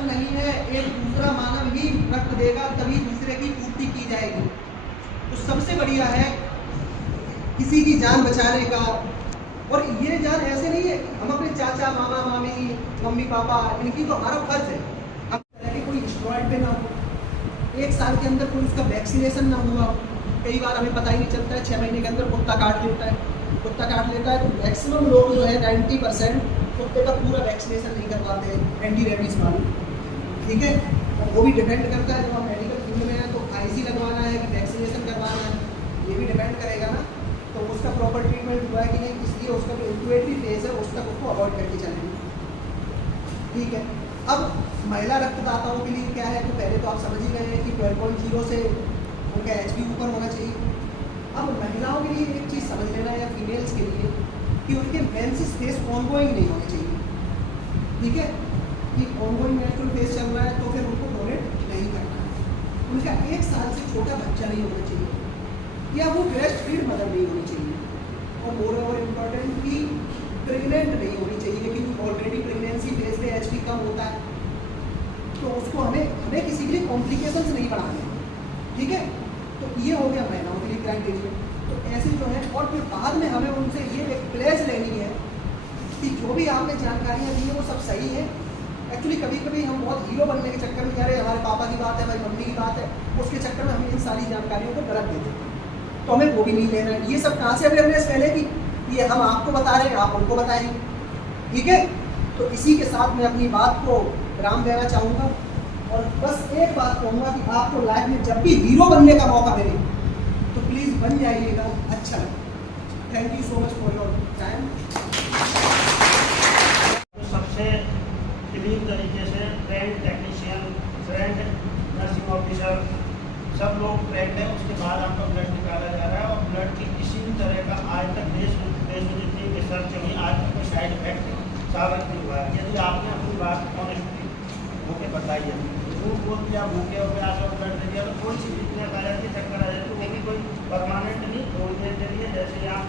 मतलब नहीं है, एक दूसरा मानव ही रक्त देगा तभी दूसरे की पूर्ति की जाएगी। तो सबसे बढ़िया है किसी की जान बचाने का। और ये जान ऐसे नहीं है, हम अपने चाचा मामा मामी मम्मी पापा इनकी तो हमारा फर्ज है। अब पहले कोई स्टेरॉइड पे ना हो, 1 साल के अंदर कोई उसका वैक्सीनेशन ना हुआ हो। कई बार हमें पता ही नहीं चलता है, 6 महीने के अंदर कुत्ता काट लेता है। तो मैक्सिमम लोग जो है 90% कुत्ते का पूरा वैक्सीनेशन नहीं करवाते हैं, एंटी रेबीज वाली। ठीक है, और वो भी डिपेंड करता है, जब हम मेडिकल फील्ड में हैं तो आईसी लगवाना है कि वैक्सीनेशन करवाना है, ये भी डिपेंड करेगा ना। तो उसका प्रॉपर ट्रीटमेंट हुआ है कि नहीं, इसलिए उसका जो इंक्यूबेटरी फेज है उसका उसको अवॉइड करके चलेंगे। ठीक है, अब महिला रक्तदाताओं के लिए क्या है, तो पहले तो आप समझ ही गए हैं कि 12.0 से उनका एचपी ऊपर होना चाहिए। अब महिलाओं के लिए एक चीज़ समझ लेना है, या फीमेल्स के लिए, कि उनके मेंसेस फेज ऑनगोइंग नहीं होने चाहिए। ठीक है, कि ऑनगोइंग नेचुरल फेज चल रहा है तो फिर उनको डोनेट नहीं करना है। उनका 1 साल से छोटा बच्चा नहीं होना चाहिए, या वो ब्रेस्ट फीड मदर नहीं होनी चाहिए। और मोर ओवर इम्पॉर्टेंट कि प्रेग्नेंट नहीं होनी चाहिए, क्योंकि ऑलरेडी प्रेगनेंसी फेज में एचपी कम होता है, तो उसको हमें किसी के लिए कॉम्प्लिकेशंस नहीं बढ़ाने। ठीक है, तो ये हो गया महिलाओं के लिए क्राइटेरिया। तो ऐसे जो है, और फिर बाद में हमें उनसे ये एक प्लेस लेनी है कि जो भी आपने जानकारियाँ दी है वो सब सही है। एक्चुअली कभी कभी हम बहुत हीरो बनने के चक्कर में जा रहे हैं, हमारे पापा की बात है, भाई मम्मी की बात है, उसके चक्कर में हम इन सारी जानकारियों को गलत दे देते हैं। तो हमें वो भी नहीं लेना है। ये सब कहाँ से अवेयरनेस फैलेगी, ये हम आपको बता रहे हैं, आप उनको बताएंगे। ठीक है, तो इसी के साथ मैं अपनी बात को विराम देना चाहूँगा, और बस एक बात कहूँगा कि आपको लाइफ में जब भी हीरो बनने का मौका मिले तो प्लीज़ बन जाइएगा, अच्छा लगे। Thank you so much for your time. सबसे क्लीन तरीके से trend technician, trend nursing officer सब लोग ट्रेंड है, उसके बाद आपका ब्लड निकाला जा रहा है। और ब्लड की किसी भी तरह का आज तक देश में जितनी रिसर्च हुई आज तक कोई साइड इफेक्ट साबित नहीं हुआ है। यदि आपने अपनी बात ऑनेस्टली होकर बताई है, झूठ बोल दिया, भूखे हो गया और ब्लड दे दिया, तो थोड़ी सी वीकनेस आ जाती है, चक्कर आ जाती है, वो भी कोई परमानेंट नहीं, थोड़ी देर के लिए। जैसे आप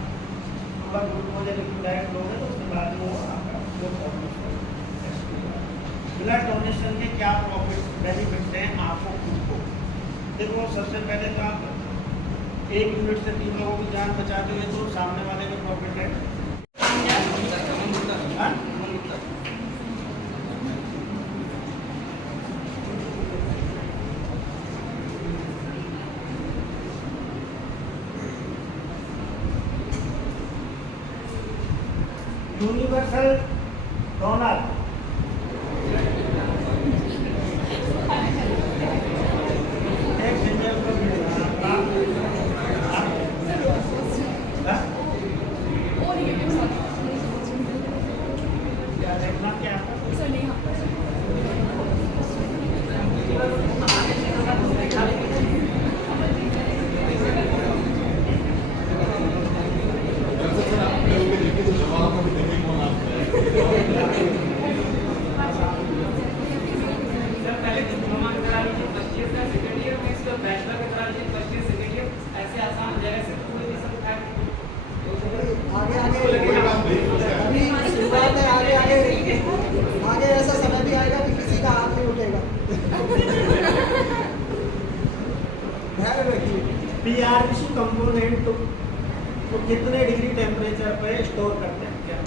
थोड़ा ग्लूकोज या लिक्विड डाइट लोगे तो उसके बाद में वो आपका ब्लड डोनेशन के क्या प्रॉफिट बेनिफिट्स हैं आपको खुद को। देखो, सबसे पहले तो आप 1 यूनिट से 3 लोगों की जान बचाते हुए तो सामने वाले का प्रॉफिट है। यूनिवर्सल डोनर आगे ऐसा समय भी आएगा कि किसी का हाथ नहीं उठेगा। पीआरबीसी कंपोनेंट तो कितने डिग्री टेम्परेचर पे स्टोर करते हैं क्या?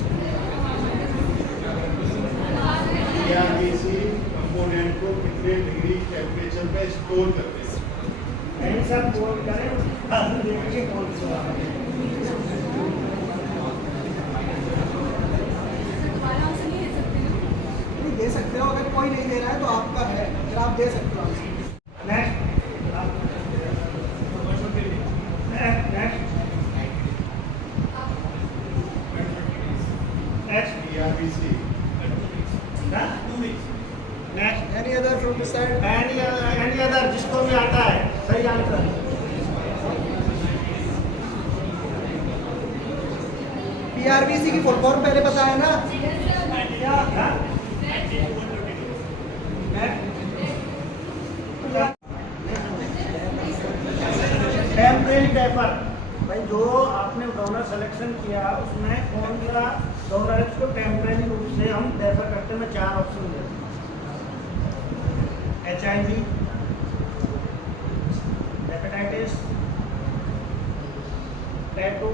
पीआरबीसी कंपोनेंट को कितने डिग्री टेम्परेचर पे स्टोर करते हैं? नहीं सर, बोल करें देखिए कौन सा दे सकते हो। अगर कोई नहीं दे रहा है तो आपका है, फिर आप दे सकते हो। PRBC Any other from the side? Any other जिसको भी आता है सही आंसर। पीआरबीसी की फुल फॉर्म पहले पता है ना? टेम्परेरी डेफर, भाई जो आपने डोनर सिलेक्शन किया उसमें कौन सा डोनर है उसको टेम्परेरी रूप से हम डेफर करते हैं। मैं 4 ऑप्शन देता हूँ। HIV, hepatitis, tattoo,